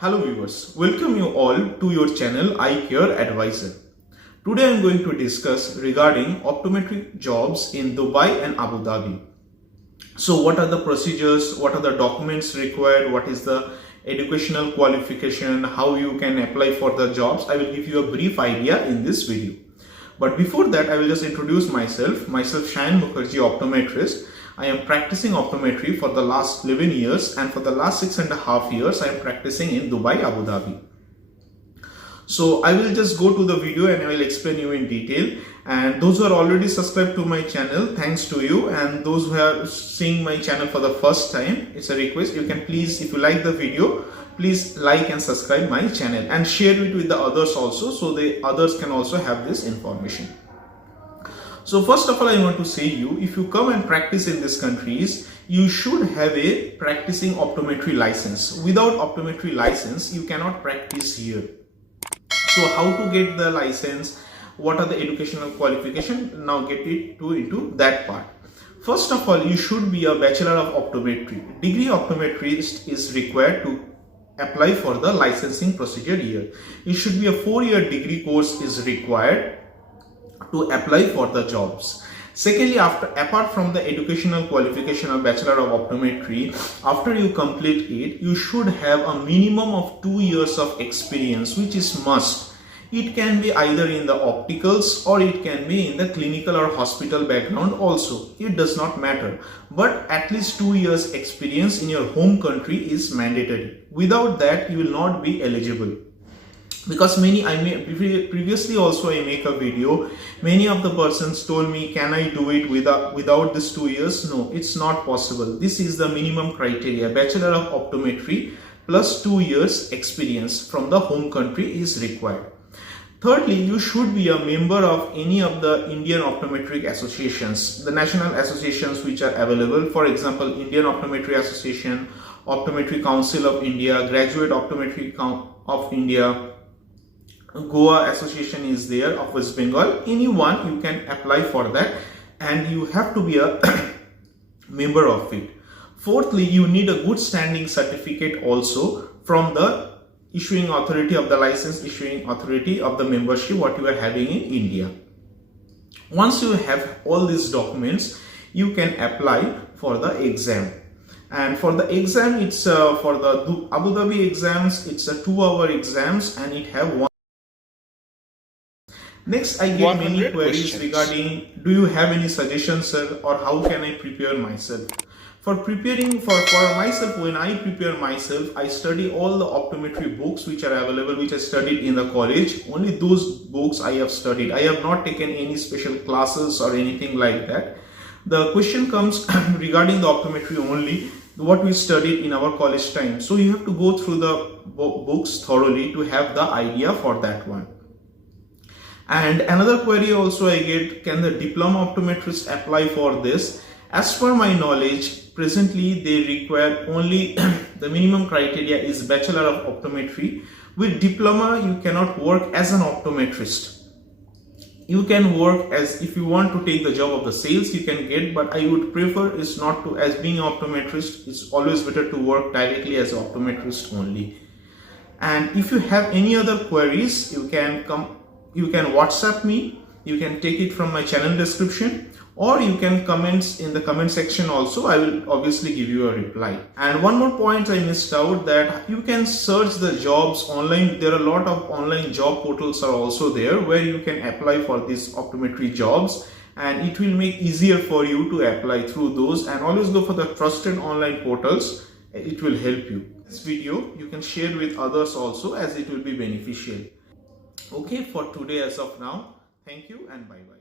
Hello viewers, welcome you all to your channel iCare Advisor. Today I am going to discuss regarding optometric jobs in Dubai and Abu Dhabi. So what are the procedures, what are the documents required, what is the educational qualification, how you can apply for the jobs. I will give you a brief idea in this video. But before that, I will just introduce myself. Shayan Mukherjee, optometrist. I am practicing optometry for the last 11 years and for the last 6.5 years I am practicing in Dubai, Abu Dhabi. So I will just go to the video and I will explain you in detail. And those who are already subscribed to my channel, thanks to you. And those who are seeing my channel for the first time, it's a request. You can please, if you like the video, please like and subscribe my channel and share it with the others also, so the others can also have this information. So first of all, I want to say you, if you come and practice in these countries, you should have a practicing optometry license. Without optometry license, you cannot practice here. So how to get the license? What are the educational qualifications? Now get into that part. First of all, you should be a Bachelor of Optometry. Degree optometrist is required to apply for the licensing procedure here. It should be a 4-year degree course is required to apply for the jobs. Secondly, apart from the educational qualification of Bachelor of Optometry, after you complete it, you should have a minimum of 2 years of experience, which is must. It can be either in the opticals or it can be in the clinical or hospital background also. It does not matter. But at least 2 years experience in your home country is mandatory. Without that, you will not be eligible. Because previously also I make a video, many of the persons told me, can I do it without this 2 years? No, it's not possible. This is the minimum criteria. Bachelor of Optometry plus 2 years experience from the home country is required. Thirdly, you should be a member of any of the Indian optometric associations, the national associations which are available. For example, Indian Optometry Association, Optometry Council of India, Graduate Optometry of India, Goa Association is there of West Bengal. Anyone you can apply for that and you have to be a member of it. Fourthly, you need a good standing certificate also from the issuing authority of the license issuing authority of the membership what you are having in India. Once you have all these documents, you can apply for the exam. And for the exam, it's for the Abu Dhabi exams, it's a 2-hour exams and it have one. Next, I get many queries regarding, do you have any suggestions, sir, or how can I prepare myself? For preparing for myself, when I prepare myself, I study all the optometry books which are available, which I studied in the college. Only those books I have studied. I have not taken any special classes or anything like that. The question comes regarding the optometry only, what we studied in our college time. So you have to go through the books thoroughly to have the idea for that one. And another query also I get, can the diploma optometrist apply for this? As per my knowledge, presently they require only the minimum criteria is Bachelor of Optometry. With diploma, you cannot work as an optometrist. You can work as, if you want to take the job of the sales, you can get, but I would prefer is not to, as being an optometrist, it's always better to work directly as an optometrist only. And if you have any other queries, you can WhatsApp me, you can take it from my channel description, or you can comment in the comment section also. I will obviously give you a reply. And one more point I missed out, that you can search the jobs online. There are a lot of online job portals are also there where you can apply for these optometry jobs, and it will make easier for you to apply through those. And always go for the trusted online portals. It will help you. This video you can share with others also, as it will be beneficial. Okay, for today as of now, thank you and bye bye.